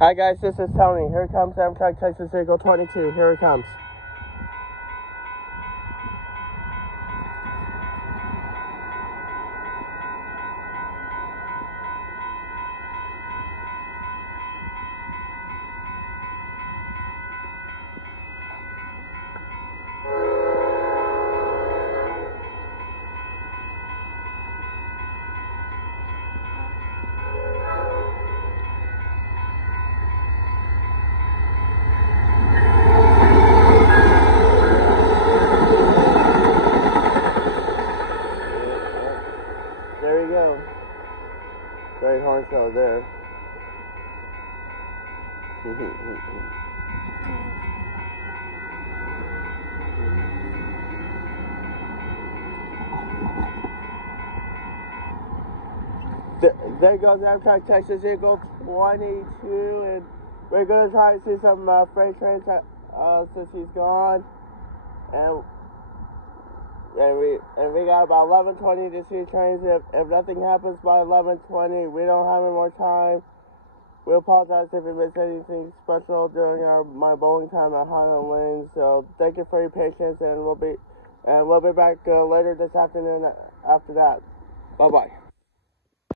Hi guys, this is Tony. Here comes Amtrak Texas Vehicle 22. Here it comes. There you go. Great horn show there. There goes Amtrak Texas Vehicle 22, and we're going to try to see some freight trains since he's gone. And we got about 11:20 to see trains. If nothing happens by 11:20, we don't have any more time. We apologize if we missed anything special during my bowling time at Highland Lanes. So thank you for your patience, and we'll be back later this afternoon after that. Bye bye.